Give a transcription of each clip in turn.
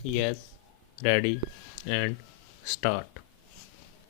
Yes, ready and start.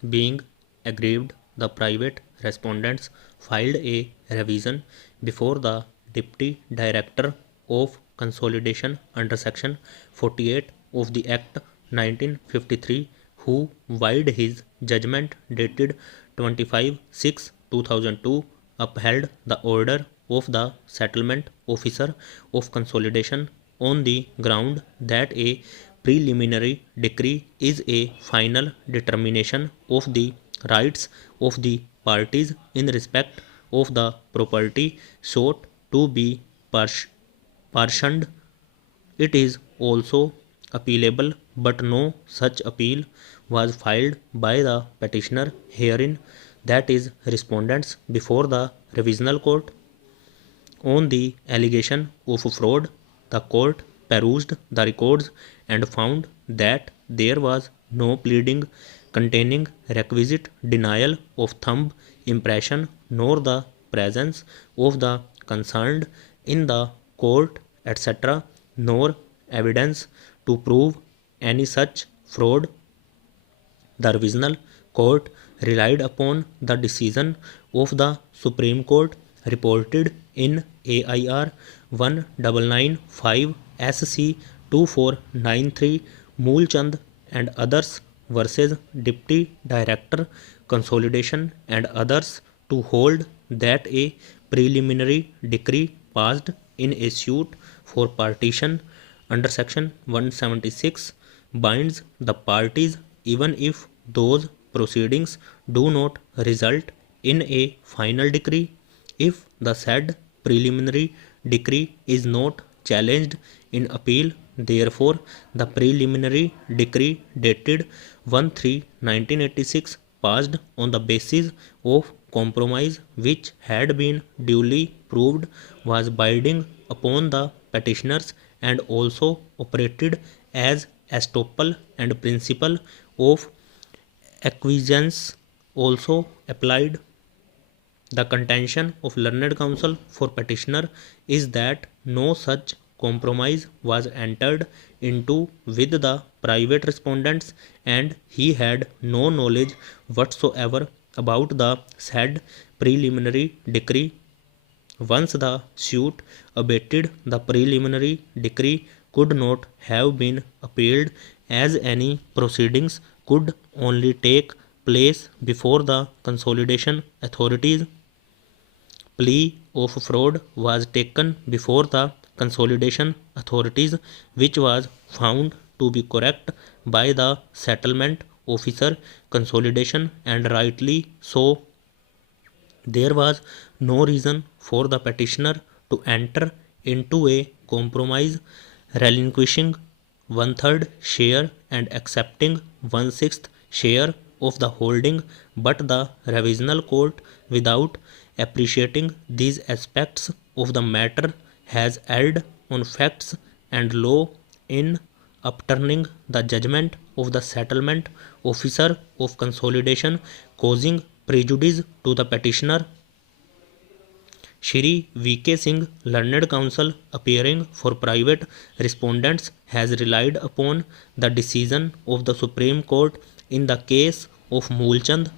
Being aggrieved, the private respondents filed a revision before the Deputy Director of Consolidation under Section 48 of the Act 1953, who, while his judgment dated 25/6/2002, upheld the order of the settlement officer of consolidation on the ground that a preliminary decree is a final determination of the rights of the parties in respect of the property sought to be portioned. It is also appealable, but no such appeal was filed by the petitioner herein, that is, respondents, before the revisional court. On the allegation of fraud, the court perused the records and found that there was no pleading containing requisite denial of thumb impression nor the presence of the concerned in the court, etc., nor evidence to prove any such fraud. The revisional court relied upon the decision of the Supreme Court reported in AIR 1995 SC 2493 Moolchand and others versus Deputy Director Consolidation and others to hold that a preliminary decree passed in a suit for partition under Section 176 binds the parties even if those proceedings do not result in a final decree. If the said preliminary decree is not challenged in appeal, therefore, the preliminary decree dated 1/3/1986 passed on the basis of compromise which had been duly proved was binding upon the petitioners and also operated as estoppel, and principle of acquiescence also applied. The contention of learned counsel for petitioner is that no such compromise was entered into with the private respondents and he had no knowledge whatsoever about the said preliminary decree. Once the suit abated, the preliminary decree could not have been appealed, as any proceedings could only take place before the consolidation authorities. Plea of fraud was taken before the consolidation authorities, which was found to be correct by the settlement officer consolidation, and rightly so. There was no reason for the petitioner to enter into a compromise, relinquishing one-third share and accepting one-sixth share of the holding, but the revisional court, without appreciating these aspects of the matter, has erred on facts and law in upturning the judgment of the settlement officer of consolidation, causing prejudice to the petitioner. Shri V.K. Singh, learned counsel appearing for private respondents, has relied upon the decision of the Supreme Court in the case of Moolchand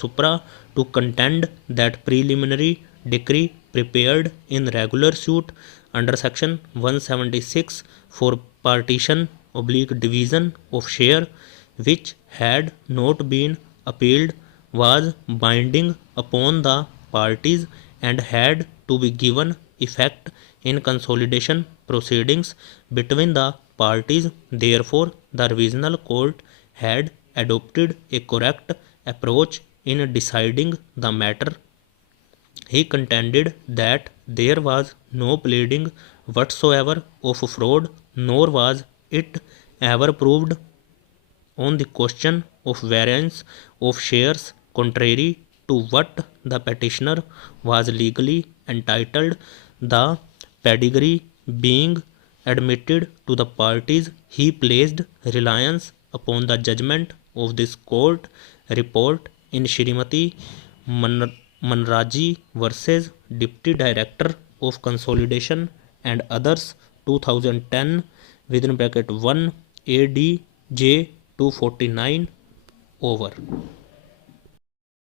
(Supra) to contend that preliminary decree prepared in regular suit under Section 176 for partition/division of share, which had not been appealed, was binding upon the parties and had to be given effect in consolidation proceedings between the parties. Therefore, the revisional court had adopted a correct approach in deciding the matter. He contended that there was no pleading whatsoever of fraud, nor was it ever proved. On the question of variance of shares, contrary to what the petitioner was legally entitled, the pedigree being admitted to the parties, he placed reliance upon the judgment of this court report in Shrimati Manraji versus Deputy Director of Consolidation and others 2010 (1 ADJ 249 over.